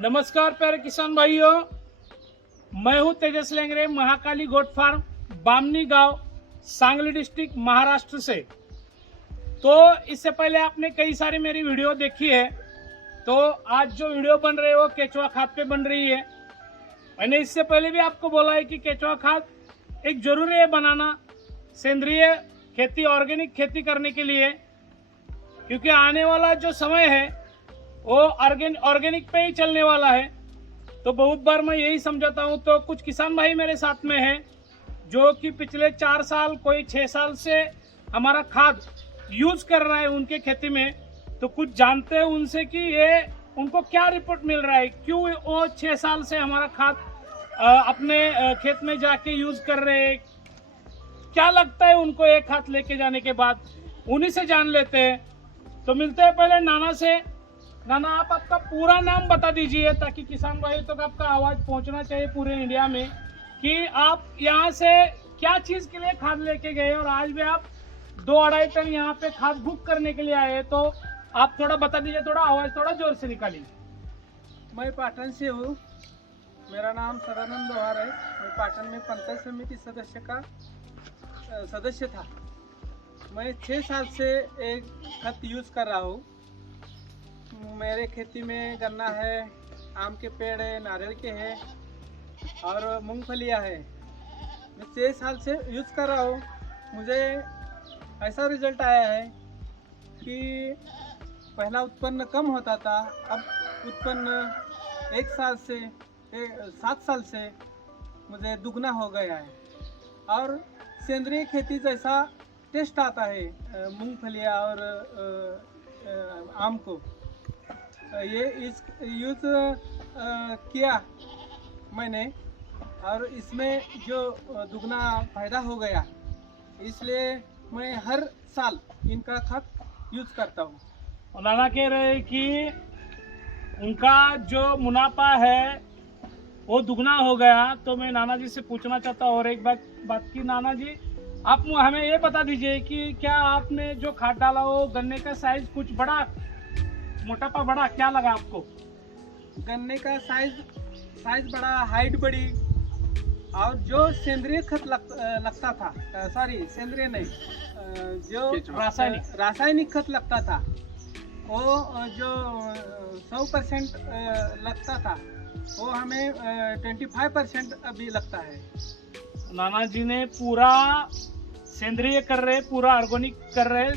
नमस्कार प्यारे किसान भाइयों, मैं हूं तेजस लेंगरे, महाकाली गोट फार्म, बामनी गांव, सांगली डिस्ट्रिक्ट, महाराष्ट्र से। तो इससे पहले आपने कई सारी मेरी वीडियो देखी है। तो आज जो वीडियो बन रही है वो केचुआ खाद पे बन रही है। मैंने इससे पहले भी आपको बोला है कि केचुआ खाद एक जरूरी है बनाना सेंद्रीय खेती, ऑर्गेनिक खेती करने के लिए, क्योंकि आने वाला जो समय है वो ऑर्गेनिक पे ही चलने वाला है। तो बहुत बार मैं यही समझाता हूँ। तो कुछ किसान भाई मेरे साथ में हैं जो कि पिछले 4 साल, कोई 6 साल से हमारा खाद यूज कर रहा है उनके खेती में। तो कुछ जानते हैं उनसे कि ये उनको क्या रिपोर्ट मिल रहा है, क्यों वो 6 साल से हमारा खाद अपने खेत में जाके यूज कर रहे हैं, क्या लगता है उनको एक खाद लेके जाने के बाद, उन्हीं से जान लेते हैं। तो मिलते हैं पहले नाना से। नाना, आप आपका पूरा नाम बता दीजिए ताकि किसान भाई तक आपका आवाज पहुंचना चाहिए पूरे इंडिया में कि आप यहाँ से क्या चीज के लिए खाद लेके गए और आज भी आप 2-2.5 टन यहाँ पे खाद बुक करने के लिए आए। तो आप थोड़ा बता दीजिए, थोड़ा आवाज थोड़ा जोर से निकालिए। मैं पाटन से हूँ। मेरा नाम सदानंद लोहार है। मैं पाटन में पंचायत समिति सदस्य था। मैं 6 साल से एक खत यूज़ कर रहा हूँ। मेरे खेती में गन्ना है, आम के पेड़ है, नारियल के है और मूंगफलियाँ है। मैं 6 साल से यूज़ कर रहा हूँ। मुझे ऐसा रिजल्ट आया है कि पहला उत्पन्न कम होता था, अब उत्पन्न 1 साल से 7 साल से मुझे दुगना हो गया है और सेंद्रीय खेती जैसा टेस्ट आता है मूंगफलियाँ और आम को। ये इस यूज़ किया मैंने और इसमें जो दुगना फायदा हो गया, इसलिए मैं हर साल इनका खाद यूज़ करता हूँ। और नाना कह रहे हैं कि उनका जो मुनाफा है वो दुगना हो गया। तो मैं नाना जी से पूछना चाहता हूँ और एक बात की नाना जी, आप हमें ये बता दीजिए कि क्या आपने जो खाद डाला वो गन्ने का साइज कुछ बड़ा, मोटापा बड़ा, क्या लगा आपको? गन्ने का साइज बड़ा, हाइट बड़ी और जो सेंद्रीय खत लगता था, सॉरी सेंद्रीय नहीं, जो रासायनिक खत लगता था वो जो 100% लगता था वो हमें 25% अभी लगता है। नाना जी ने पूरा सेंद्रीय कर रहे, पूरा ऑर्गेनिक कर रहे,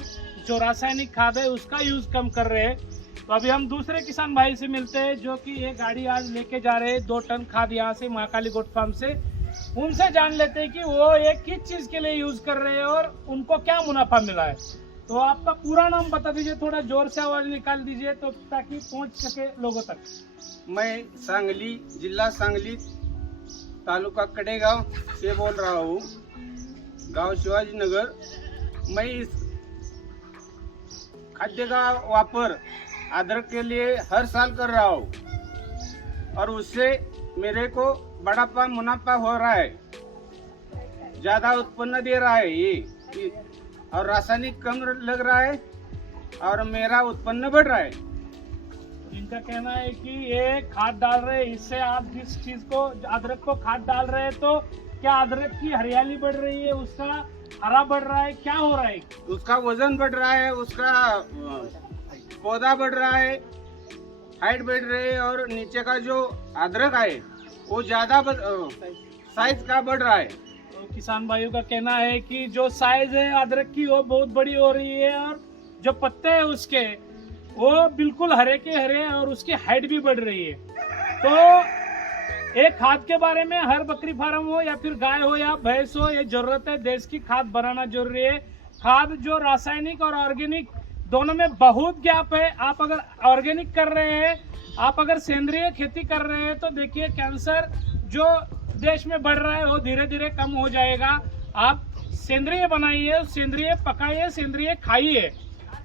जो रासायनिक खाद है उसका यूज कम कर रहे हैं। तो अभी हम दूसरे किसान भाई से मिलते हैं जो कि ये गाड़ी आज लेके जा रहे हैं 2 टन खाद यहाँ से महाकाली गोट फार्म से। उनसे जान लेते हैं कि वो ये किस चीज के लिए यूज कर रहे हैं और उनको क्या मुनाफा मिला है। तो आपका पूरा नाम बता दीजिए, थोड़ा जोर से आवाज निकाल दीजिए तो ताकि पहुंच सके लोगों तक। मैं सांगली, जिला सांगली, तालुका कडेगांव से बोल रहा हूँ, गांव शिवाजी नगर। मैं इस खाद्य का वापर अदरक के लिए हर साल कर रहा हूँ और उससे मेरे को बड़ा मुनाफा हो रहा है, ज्यादा उत्पन्न दे रहा है ये और रासायनिक कम लग रहा है और मेरा उत्पन्न बढ़ रहा है। इनका कहना है कि ये खाद डाल रहे हैं, इससे आप जिस चीज को, अदरक को खाद डाल रहे हैं तो क्या अदरक की हरियाली बढ़ रही है, उसका हरा बढ़ रहा है, क्या हो रहा है? उसका वजन बढ़ रहा है, उसका पौधा बढ़ रहा है, हाइट बढ़ रही है और नीचे का जो अदरक है वो ज्यादा साइज का बढ़ रहा है। तो किसान भाइयों का कहना है कि जो साइज है अदरक की वो बहुत बड़ी हो रही है और जो पत्ते हैं उसके वो बिल्कुल हरे के हरे और उसकी हाइट भी बढ़ रही है। तो एक खाद के बारे में हर बकरी फार्म हो या फिर गाय हो या भैंस हो, ये जरूरत है, देश की खाद बनाना जरूरी है। खाद जो रासायनिक और ऑर्गेनिक दोनों में बहुत गैप है। आप अगर ऑर्गेनिक कर रहे हैं, आप अगर सेंद्रीय खेती कर रहे हैं तो देखिए कैंसर जो देश में बढ़ रहा है वो धीरे धीरे कम हो जाएगा। आप सेंद्रीय बनाइए, सेंद्रीय पकाइए, सेंद्रीय खाइए।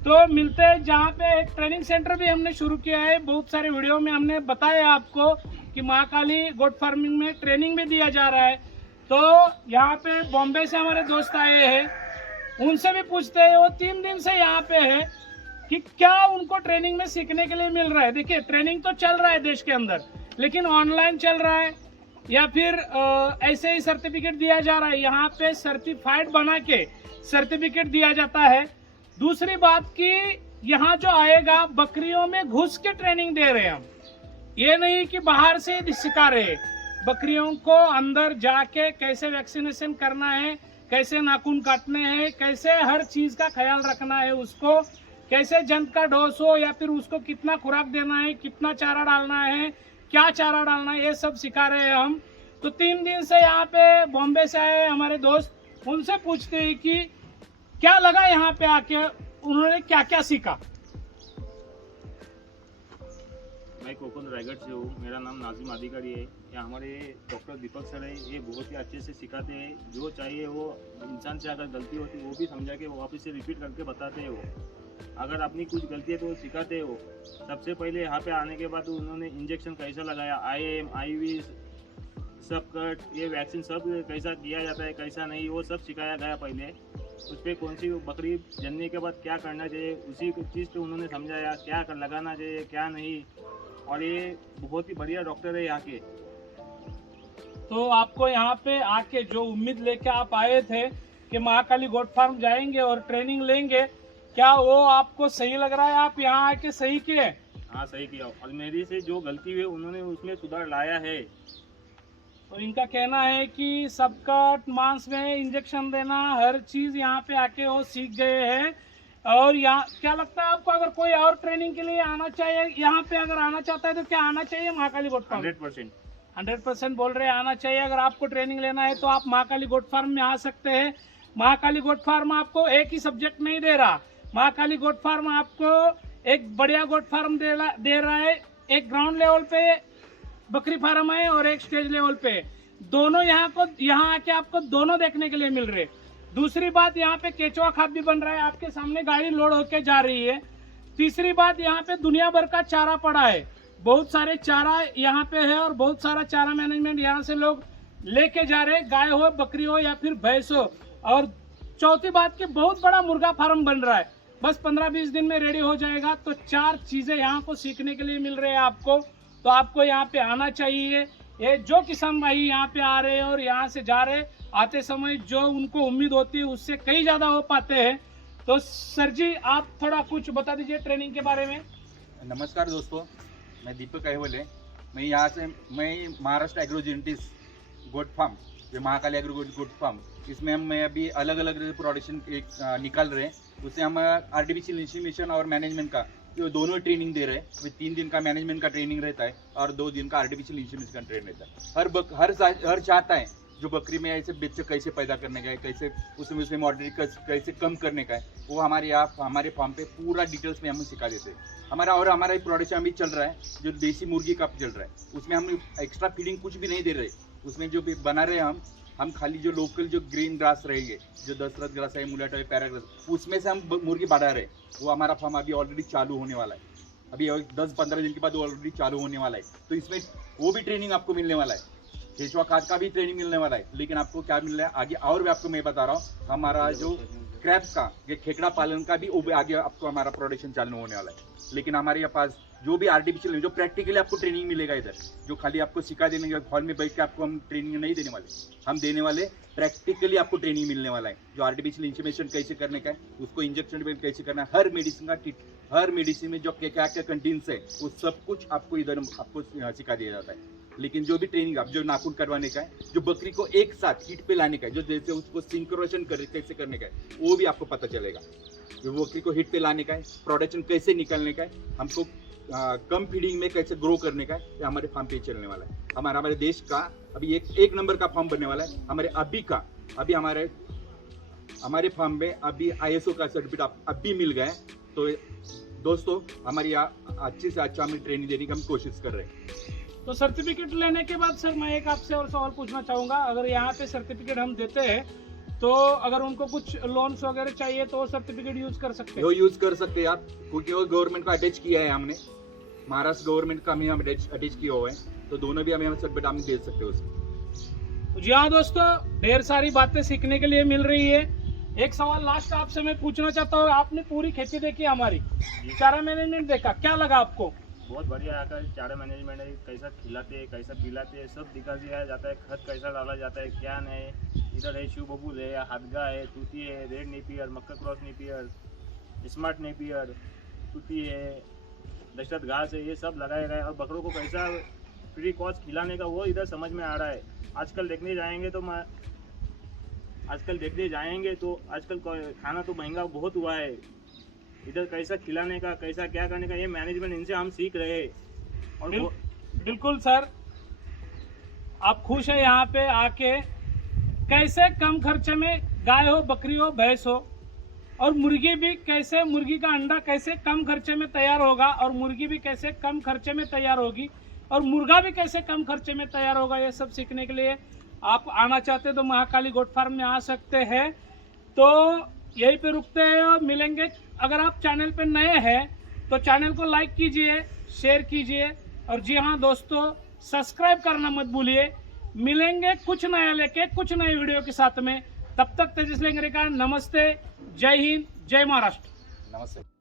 तो मिलते हैं जहाँ पे एक ट्रेनिंग सेंटर भी हमने शुरू किया है। बहुत सारे वीडियो में हमने बताया आपको कि महाकाली गोट फार्मिंग में ट्रेनिंग भी दिया जा रहा है। तो यहाँ पे बॉम्बे से हमारे दोस्त आए हैं, उनसे भी पूछते हैं, वो 3 दिन से यहाँ पे है कि क्या उनको ट्रेनिंग में सीखने के लिए मिल रहा है। देखिए ट्रेनिंग तो चल रहा है देश के अंदर, लेकिन ऑनलाइन चल रहा है या फिर ऐसे ही सर्टिफिकेट दिया जा रहा है। यहाँ पे सर्टिफाइड बना के सर्टिफिकेट दिया जाता है। दूसरी बात कि यहाँ जो आएगा बकरियों में घुस के ट्रेनिंग दे रहे हैं हम, ये नहीं कि बाहर से सिखा रहे हैं। बकरियों को अंदर जाके कैसे वैक्सीनेशन करना है, कैसे नाखून काटने हैं, कैसे हर चीज का ख्याल रखना है, उसको कैसे जंत का डोज हो या फिर उसको कितना खुराक देना है, कितना चारा डालना है, क्या चारा डालना है, ये सब सिखा रहे हैं हम। तो 3 दिन से यहाँ पे बॉम्बे से आए हमारे दोस्त, उनसे पूछते हैं कि क्या लगा यहाँ पे आके, उन्होंने क्या क्या सीखा। मैं कोकण रायगढ़ से हूँ। मेरा नाम नाजिम अधिकारी है। यहाँ हमारे डॉक्टर दीपक सर है, ये बहुत ही अच्छे से सिखाते हैं। जो चाहिए वो इंसान से अगर गलती होती है वो भी समझा के वो वापस से रिपीट करके बताते हैं। वो अगर अपनी कुछ गलती है तो वो सिखाते हैं। वो सबसे पहले यहाँ पे आने के बाद उन्होंने इंजेक्शन कैसा लगाया, IM, IV, सब कट, ये वैक्सीन सब कैसा किया जाता है कैसा नहीं, वो सब सिखाया गया। पहले उस पर कौन सी बकरी जनने के बाद क्या करना चाहिए उसी चीज़ पे उन्होंने समझाया, क्या लगाना चाहिए क्या नहीं। और ये बहुत ही बढ़िया डॉक्टर है यहाँ के। तो आपको यहाँ पे आके जो उम्मीद लेके आप आए थे कि महाकाली गोट फार्म जाएंगे और ट्रेनिंग लेंगे, क्या वो आपको सही लग रहा है? आप यहाँ आके सही किए? हाँ सही किया, और मेरी से जो गलती हुई उन्होंने उसमें सुधार लाया है। तो इनका कहना है कि सबका मांस में इंजेक्शन देना हर चीज यहाँ पे आके वो सीख गए हैं। और यहाँ क्या लगता है आपको, अगर कोई और ट्रेनिंग के लिए आना चाहिए यहाँ पे, अगर आना चाहता है तो क्या आना चाहिए महाकाली गोट फार्म? 100% बोल रहे हैं आना चाहिए। अगर आपको ट्रेनिंग लेना है तो आप महाकाली गोट फार्म में आ सकते हैं। महाकाली गोट फार्म आपको एक ही सब्जेक्ट नहीं दे रहा, महाकाली गोट फार्म आपको एक बढ़िया गोट फार्म दे रहा है। एक ग्राउंड लेवल पे बकरी फार्म है और एक स्टेज लेवल पे, दोनों यहाँ आके आपको दोनों देखने के लिए मिल रहे। दूसरी बात, यहाँ पे केचुआ खाद भी बन रहा है, आपके सामने गाड़ी लोड होके जा रही है। तीसरी बात, यहाँ पे दुनिया भर का चारा पड़ा है, बहुत सारे चारा यहाँ पे है और बहुत सारा चारा मैनेजमेंट यहाँ से लोग लेके जा रहे, गाय हो, बकरी हो या फिर भैंस हो। और चौथी बात की बहुत बड़ा मुर्गा फार्म बन रहा है, बस 15-20 दिन में रेडी हो जाएगा। तो 4 चीजें यहाँ को सीखने के लिए मिल रहे हैं आपको, तो आपको यहाँ पे आना चाहिए। ये जो किसान भाई यहाँ पे आ रहे हैं और यहाँ से जा रहे, आते समय जो उनको उम्मीद होती है उससे कई ज्यादा हो पाते हैं। तो सर जी आप थोड़ा कुछ बता दीजिए ट्रेनिंग के बारे में। नमस्कार दोस्तों, मैं दीपक अहवले। मैं महाराष्ट्र एग्रोजेनेटिक्स गोट फार्म, जो महाकाली एग्रो गोट फार्म, इसमें मैं अभी अलग अलग प्रोडक्शन निकाल रहे हैं। उससे हम आर्टिफिशियल इंसेमिनेशन और मैनेजमेंट का जो दोनों ट्रेनिंग दे रहे हैं। 3 दिन का मैनेजमेंट का ट्रेनिंग रहता है और 2 दिन का आर्टिफिशियल इंसेमिनेशन का ट्रेनिंग रहता है। हर चाहता है जो बकरी में ऐसे बच्चे कैसे पैदा करने का है, कैसे उसमें मॉर्टेलिटी कैसे कम करने का है, वो हमारे फार्म पे पूरा डिटेल्स में हम सिखा देते हैं। हमारा एक प्रोडक्शन अभी चल रहा है जो देसी मुर्गी का चल रहा है, उसमें हम एक्स्ट्रा फीडिंग कुछ भी नहीं दे रहे। उसमें जो भी बना रहे हम खाली जो लोकल जो ग्रीन ग्रास रहेंगे, जो दशरथ ग्रास है, मुलेट है, पैराग्रास, उसमें से हम मुर्गी बढ़ा रहे। वो हमारा फार्म अभी ऑलरेडी चालू होने वाला है, अभी 10-15 दिन के बाद ऑलरेडी चालू होने वाला है। तो इसमें वो भी ट्रेनिंग आपको मिलने वाला है, केचुआ खाद का भी ट्रेनिंग मिलने वाला है। लेकिन आपको क्या मिल रहा है आगे, और भी आपको मैं बता रहा हूँ, हमारा जो क्रैब्स का, ये खेकड़ा पालन का भी आगे आपको हमारा प्रोडक्शन चालू होने वाला है। लेकिन हमारे पास जो भी आर्टिफिशियल, जो प्रैक्टिकली आपको ट्रेनिंग मिलेगा इधर, जो खाली आपको सिखा देने के हॉल में बैठ के आपको हम ट्रेनिंग नहीं देने वाले, हम देने वाले प्रैक्टिकली आपको ट्रेनिंग मिलने वाला है। जो आर्टिफिशियल इंसेमिनेशन कैसे करने का है, उसको इंजेक्शन कैसे करना है, हर मेडिसिन में जो क्या क्या कंटेंट्स है, वो सब कुछ आपको इधर आपको सिखा दिया जाता है। लेकिन जो भी ट्रेनिंग आप जो नाखून करवाने का है, जो बकरी को एक साथ हीट पे लाने का है, जो जैसे उसको सिंक्रोनेशन कैसे करने का है, वो भी आपको पता चलेगा। जो बकरी को हीट पे लाने का है, प्रोडक्शन कैसे निकालने का है, हमको कम फीडिंग में कैसे ग्रो करने का है, ये हमारे फार्म पे चलने वाला है। हमारे देश का अभी एक नंबर का फार्म बनने वाला है। हमारे फार्म में अभी ISO का सर्टिफिकेट अभी मिल गया है। तो दोस्तों, हमारी अच्छे से अच्छा हमें ट्रेनिंग देने की हम कोशिश कर रहे हैं। तो सर्टिफिकेट लेने के बाद सर मैं एक आपसे और सवाल पूछना चाहूँगा, अगर यहाँ पे सर्टिफिकेट हम देते हैं तो अगर उनको कुछ लोन्स वगैरह चाहिए तो वो सर्टिफिकेट यूज कर सकते हैं? वो यूज कर सकते हैं आप, क्योंकि वो गवर्नमेंट का अटैच किया है हमने, महाराष्ट्र गवर्नमेंट का हम अटैच किया हुआ है। तो दोनों भी हमें सर्टिफिकेट हम दे सकते हैं उसको। जी हाँ दोस्तों, ढेर सारी बातें सीखने के लिए मिल रही है। एक सवाल लास्ट आपसे मैं पूछना चाहता हूँ, आपने पूरी खेती देखी हमारी, चारा मैनेजमेंट देखा, क्या लगा आपको? बहुत बढ़िया आकर चारा मैनेजमेंट है, कैसा खिलाते हैं कैसा पिलाते हैं सब दिखा दिया जाता है, खत कैसा डाला जाता है क्या नहीं। इधर है शिव बबूल है, हादगा है, तूती है, रेड नेपियर, मक्का क्रॉस नेपियर, स्मार्ट नेपियर, तूती है, दशरथ घास है, ये सब लगाए गए। और बकरों को कैसा फ्री कॉस्ट खिलाने का वो इधर समझ में आ रहा है। आजकल देखने जाएंगे तो आजकल खाना तो महंगा बहुत हुआ है, इधर कैसा खिलाने का कैसा क्या करने का ये मैनेजमेंट इनसे हम सीख रहे हैं। और बिल्कुल सर, आप खुश है यहाँ पे आके, कैसे कम खर्चे में गाय हो, बकरी हो, भैंस हो, और मुर्गी भी कैसे, मुर्गी का अंडा कैसे कम खर्चे में तैयार होगा, और मुर्गी भी कैसे कम खर्चे में तैयार होगी, और मुर्गा भी कैसे कम खर्चे में तैयार होगा, ये सब सीखने के लिए आप आना चाहते तो महाकाली गोट फार्म में आ सकते हैं। तो यहीं पे रुकते हैं और मिलेंगे। अगर आप चैनल पे नए हैं तो चैनल को लाइक कीजिए, शेयर कीजिए, और जी हाँ दोस्तों, सब्सक्राइब करना मत भूलिए। मिलेंगे कुछ नया लेके, कुछ नए वीडियो के साथ में। तब तक तेजस लेंगरे का नमस्ते, जय हिंद, जय महाराष्ट्र। नमस्ते।